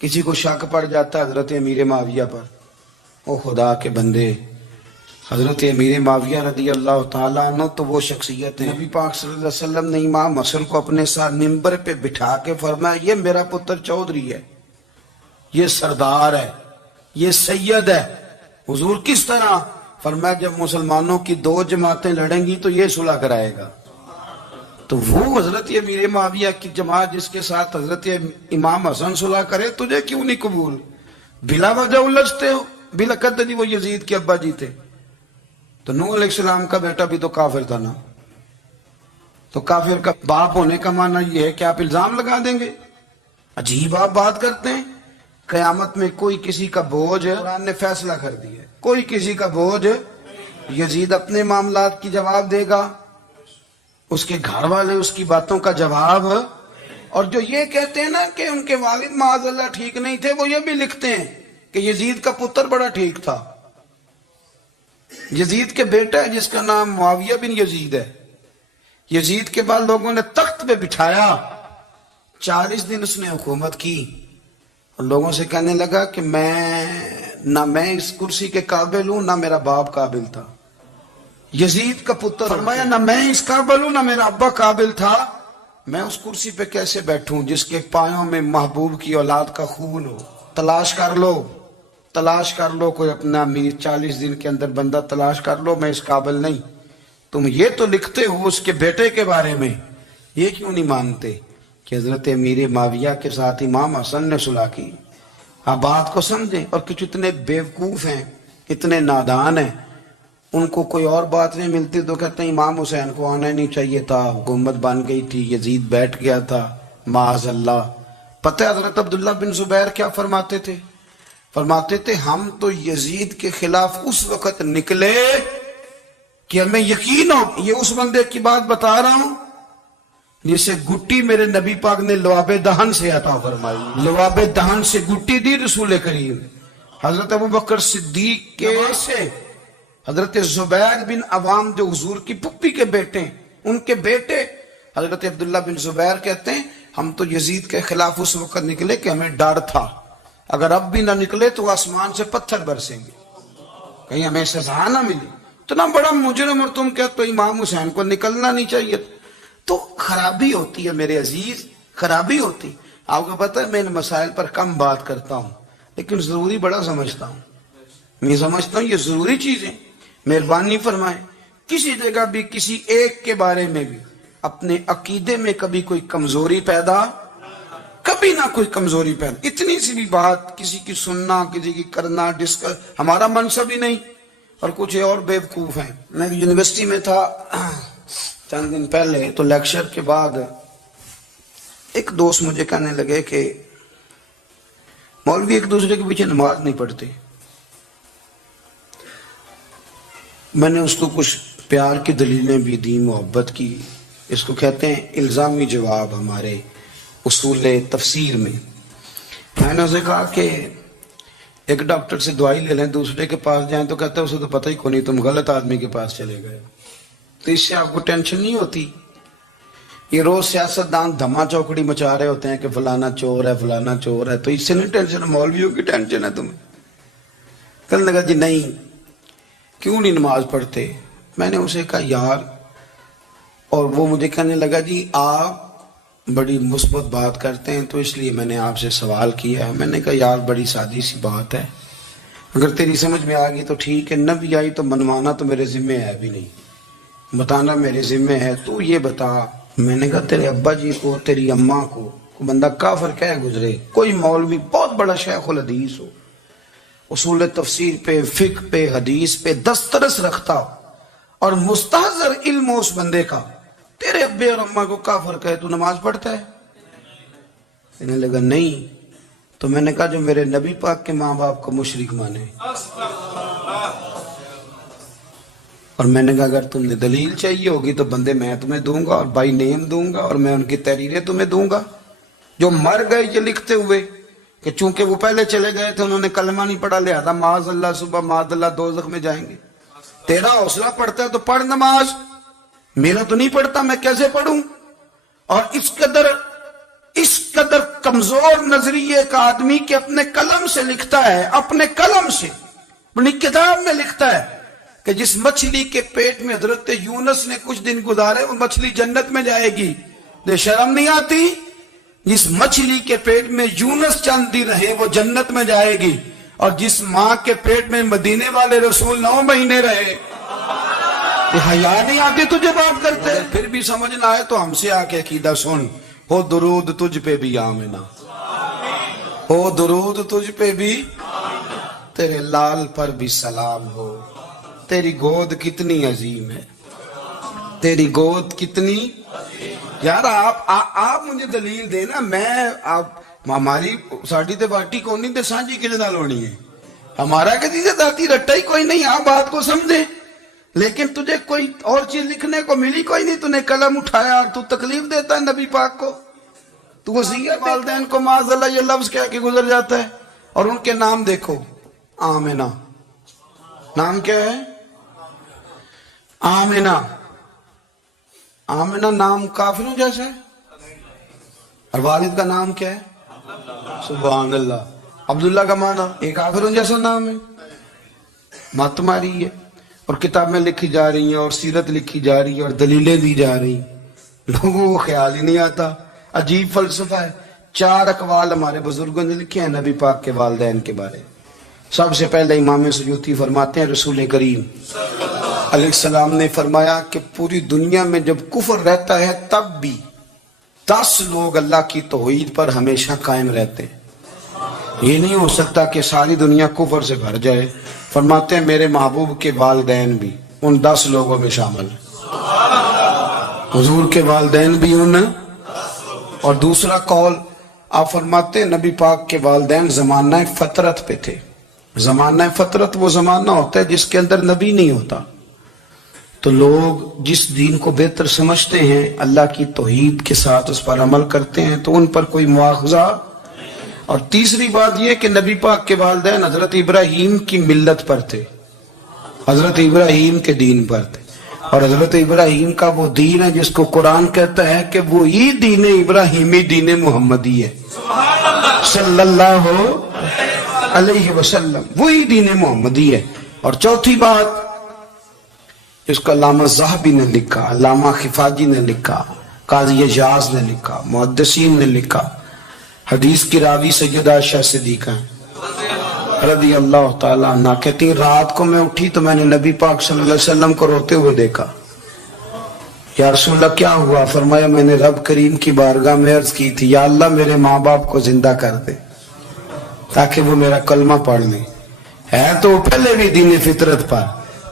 کسی کو شک پڑ جاتا ہے حضرت امیر معاویہ پر، او خدا کے بندے، حضرت امیر معاویہ رضی اللہ تعالیٰ عنہ تو وہ شخصیت ہے، نبی پاک صلی اللہ علیہ وسلم نے امام حسن کو اپنے ساتھ ممبر پہ بٹھا کے فرمایا یہ میرا پتر چودھری ہے، یہ سردار ہے، یہ سید ہے۔ حضور کس طرح؟ فرمایا جب مسلمانوں کی دو جماعتیں لڑیں گی تو یہ صلح کرائے گا۔ تو وہ حضرت امیر معاویہ کی جماعت جس کے ساتھ حضرت امام حسن صلح کرے، تجھے کیوں نہیں قبول؟ بلا وجہ الجھتے ہو؟ بلا قدری وہ یزید کے ابا جی تھے، تو نوح علیہ السلام کا بیٹا بھی تو کافر تھا نا، تو کافر کا باپ ہونے کا معنی یہ ہے کہ آپ الزام لگا دیں گے؟ عجیب آپ بات کرتے ہیں۔ قیامت میں کوئی کسی کا بوجھ، قرآن نے فیصلہ کر دیا ہے، کوئی کسی کا بوجھ، یزید اپنے معاملات کی جواب دے گا، اس کے گھر والے اس کی باتوں کا جواب، اور جو یہ کہتے ہیں نا کہ ان کے والد معاذ اللہ ٹھیک نہیں تھے، وہ یہ بھی لکھتے ہیں کہ یزید کا پتر بڑا ٹھیک تھا۔ یزید کے بیٹا ہے جس کا نام معاویہ بن یزید ہے، یزید کے بعد لوگوں نے تخت پہ بٹھایا، 40 دن اس نے حکومت کی، اور لوگوں سے کہنے لگا کہ نہ میں اس کرسی کے قابل ہوں نہ میرا باپ قابل تھا۔ یزید کا پتر فرمایا نہ میں اس قابل ہوں نہ میرا ابا قابل تھا، میں اس کرسی پہ کیسے بیٹھوں جس کے پایوں میں محبوب کی اولاد کا خون ہو؟ تلاش کر لو کوئی اپنا امیر، 40 دن کے اندر بندہ تلاش کر لو، میں اس قابل نہیں۔ تم یہ تو لکھتے ہو اس کے بیٹے کے بارے میں، یہ کیوں نہیں مانتے کہ حضرت امیر معاویہ کے ساتھ امام حسن نے صلح کی؟ آپ بات کو سمجھیں۔ اور کچھ اتنے بیوقوف ہیں، اتنے نادان ہیں، ان کو کوئی اور بات نہیں ملتی تو کہتے ہیں امام حسین کو آنا نہیں چاہیے تھا، حکومت بن گئی تھی، یزید بیٹھ گیا تھا، معاذ اللہ۔ پتہ ہے حضرت عبداللہ بن زبیر کیا فرماتے تھے؟ فرماتے تھے ہم تو یزید کے خلاف اس وقت نکلے کہ ہمیں یقین ہو، یہ اس بندے کی بات بتا رہا ہوں جسے گٹی میرے نبی پاک نے لواب دہن سے عطا فرمائی، لواب دہن سے گٹی دی رسول کریم۔ حضرت ابوبکر صدیق کے سے حضرت زبیر بن عوام جو حضور کی پھپھی کے بیٹے ہیں، ان کے بیٹے حضرت عبداللہ بن زبیر کہتے ہیں ہم تو یزید کے خلاف اس وقت نکلے کہ ہمیں ڈر تھا، اگر اب بھی نہ نکلے تو آسمان سے پتھر برسیں گے، کہیں ہمیں سزا نہ ملی۔ اتنا بڑا مجرم اور تم کہتے ہو امام حسین کو نکلنا نہیں چاہیے۔ تو خرابی ہوتی ہے میرے عزیز، خرابی ہوتی۔ آپ کو پتہ ہے میں ان مسائل پر کم بات کرتا ہوں لیکن ضروری بڑا سمجھتا ہوں، میں سمجھتا ہوں یہ ضروری چیزیں۔ مہربانی فرمائیں کسی جگہ بھی کسی ایک کے بارے میں بھی اپنے عقیدے میں کبھی کوئی کمزوری پیدا، کبھی نہ کوئی کمزوری پیدا، اتنی سی بھی بات کسی کی سننا، کسی کی کرنا، ڈسکس، ہمارا منصب ہی نہیں۔ اور کچھ اور بیوقوف ہیں۔ میں یونیورسٹی میں تھا چند دن پہلے، تو لیکچر کے بعد ایک دوست مجھے کہنے لگے کہ مولوی ایک دوسرے کے پیچھے نماز نہیں پڑھتے۔ میں نے اس کو کچھ پیار کی دلیلیں بھی دی، محبت کی، اس کو کہتے ہیں الزامی جواب ہمارے اصول تفسیر میں۔ میں نے اسے کہا کہ ایک ڈاکٹر سے دوائی لے لیں، دوسرے کے پاس جائیں تو کہتا ہے اسے تو پتہ ہی کو نہیں، تم غلط آدمی کے پاس چلے گئے۔ تو اس سے آپ کو ٹینشن نہیں ہوتی؟ یہ روز سیاستدان دھما چوکڑی مچا رہے ہوتے ہیں کہ فلانا چور ہے، فلانا چور ہے، تو اس سے نہیں ٹینشن، مولویوں کی ٹینشن ہے تمہیں۔ کہنے لگا جی نہیں، کیوں نہیں نماز پڑھتے؟ میں نے اسے کہا یار، اور وہ مجھے کہنے لگا جی آپ بڑی مثبت بات کرتے ہیں تو اس لیے میں نے آپ سے سوال کیا ہے۔ میں نے کہا یار بڑی سادی سی بات ہے، اگر تیری سمجھ میں آ گئی تو ٹھیک ہے، نہ بھی آئی تو منوانا تو میرے ذمہ ہے بھی نہیں، بتانا میرے ذمہ ہے۔ تو یہ بتا، میں نے کہا تیرے ابا جی کو، تیری اماں کو بندہ کافر کہہ گزرے، کوئی مولوی بہت بڑا شیخ الحدیث ہو، اصول تفسیر پہ، فقہ پہ، حدیث پہ دسترس رکھتا اور مستحضر علم ہو اس بندے کا، تیرے ابے اور اماں کو کافر کہے تو نماز پڑھتا ہے؟ کہنے لگا نہیں۔ تو میں نے کہا جو میرے نبی پاک کے ماں باپ کو مشرک مانے، اور میں نے کہا اگر تم نے دلیل چاہیے ہوگی تو بندے میں تمہیں دوں گا اور بائی نیم دوں گا، اور میں ان کی تحریریں تمہیں دوں گا جو مر گئے یہ لکھتے ہوئے کہ چونکہ وہ پہلے چلے گئے تھے، انہوں نے کلمہ نہیں پڑھا، لہذا معاذ اللہ صبح معاذ اللہ دوزخ میں جائیں گے۔ تیرا حوصلہ پڑھتا ہے تو پڑھ نماز، میرا تو نہیں پڑھتا، میں کیسے پڑھوں؟ اور اس قدر کمزور نظریے کا آدمی کہ اپنے قلم سے لکھتا ہے، اپنے قلم سے اپنی کتاب میں لکھتا ہے کہ جس مچھلی کے پیٹ میں حضرت یونس نے کچھ دن گزارے وہ مچھلی جنت میں جائے گی، دے شرم نہیں آتی؟ جس مچھلی کے پیٹ میں یونس چند دن رہے وہ جنت میں جائے گی، اور جس ماں کے پیٹ میں مدینے والے رسول 9 مہینے رہے، یہ حیا نہیں آتی تجھے بات کرتے؟ پھر بھی سمجھنا ہے تو ہم سے آ کے عقیدہ سن، ہو درود تجھ پہ بھی آمنہ، ہو درود تجھ پہ بھی، تیرے لال پر بھی سلام ہو، تیری گود کتنی عظیم ہے، تیری گود کتنی، یار آپ مجھے دلیل دینا، میں آپ ہماری ساڑی تے باٹی کونی تے سانجی کے جنال ہونی ہے، ہمارا کسی سے داتی رٹا ہی کوئی نہیں، آپ بات کو سمجھے، لیکن تجھے کوئی اور چیز لکھنے کو ملی کوئی نہیں، تو نے قلم اٹھایا اور تو تکلیف دیتا ہے نبی پاک کو، تو وصیہ والدین کو معاذ اللہ یہ لفظ کہہ کے گزر جاتا ہے، اور ان کے نام دیکھو، آمنہ، نام کیا ہے؟ آمنہ، آمنہ نام کافروں جیسا ہے، اور والد کا نام کیا ہے؟ سبحان اللہ، عبداللہ کا معنی ایک کافروں جیسا نام ہے، مت ماری ہے، اور کتابیں لکھی جا رہی ہیں اور سیرت لکھی جا رہی ہے اور دلیلیں دی جا رہی ہیں، لوگوں کو خیال ہی نہیں آتا، عجیب فلسفہ ہے۔ 4 اقوال ہمارے بزرگوں نے لکھے ہیں نبی پاک کے والدین کے بارے۔ سب سے پہلے امام سیوطی فرماتے ہیں رسول کریم علیہ السلام نے فرمایا کہ پوری دنیا میں جب کفر رہتا ہے تب بھی 10 لوگ اللہ کی توحید پر ہمیشہ قائم رہتے ہیں، یہ نہیں ہو سکتا کہ ساری دنیا کفر سے بھر جائے۔ فرماتے ہیں میرے محبوب کے والدین بھی ان 10 لوگوں میں شامل ہیں، حضور کے والدین بھی ان، اور دوسرا قول آپ فرماتے ہیں نبی پاک کے والدین زمانہ فطرت پہ تھے۔ زمانہ فطرت وہ زمانہ ہوتا ہے جس کے اندر نبی نہیں ہوتا، تو لوگ جس دین کو بہتر سمجھتے ہیں اللہ کی توحید کے ساتھ اس پر عمل کرتے ہیں تو ان پر کوئی مواخذہ۔ اور تیسری بات یہ کہ نبی پاک کے والدین حضرت ابراہیم کی ملت پر تھے، حضرت ابراہیم کے دین پر تھے، اور حضرت ابراہیم کا وہ دین ہے جس کو قرآن کہتا ہے کہ وہی دین ابراہیمی دین محمدی ہے صلی اللہ علیہ وسلم، وہی دین محمدی ہے۔ اور چوتھی بات اس کا علامہ ذہبی نے لکھا، علامہ خفاجی نے لکھا، قاضی اجاز نے لکھا، محدثین نے لکھا، حدیث کی راوی سیدہ عائشہ صدیقہ رضی اللہ تعالیٰ عنہ کہتی رات کو میں اٹھی تو میں نے نبی پاک صلی اللہ علیہ وسلم کو روتے ہوئے دیکھا۔ یا رسول اللہ کیا ہوا؟ فرمایا میں نے رب کریم کی بارگاہ میں عرض کی تھی یا اللہ میرے ماں باپ کو زندہ کر دے تاکہ وہ میرا کلمہ پڑھ لیں، ہے تو پہلے بھی دین فطرت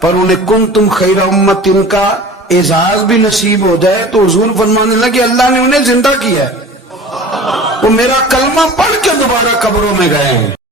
پر انہیں کنتم خیر امت ان کا اعزاز بھی نصیب ہو جائے تو حضور فرمانے لگے اللہ نے انہیں زندہ کیا ہے، وہ میرا کلمہ پڑھ کے دوبارہ قبروں میں گئے ہیں۔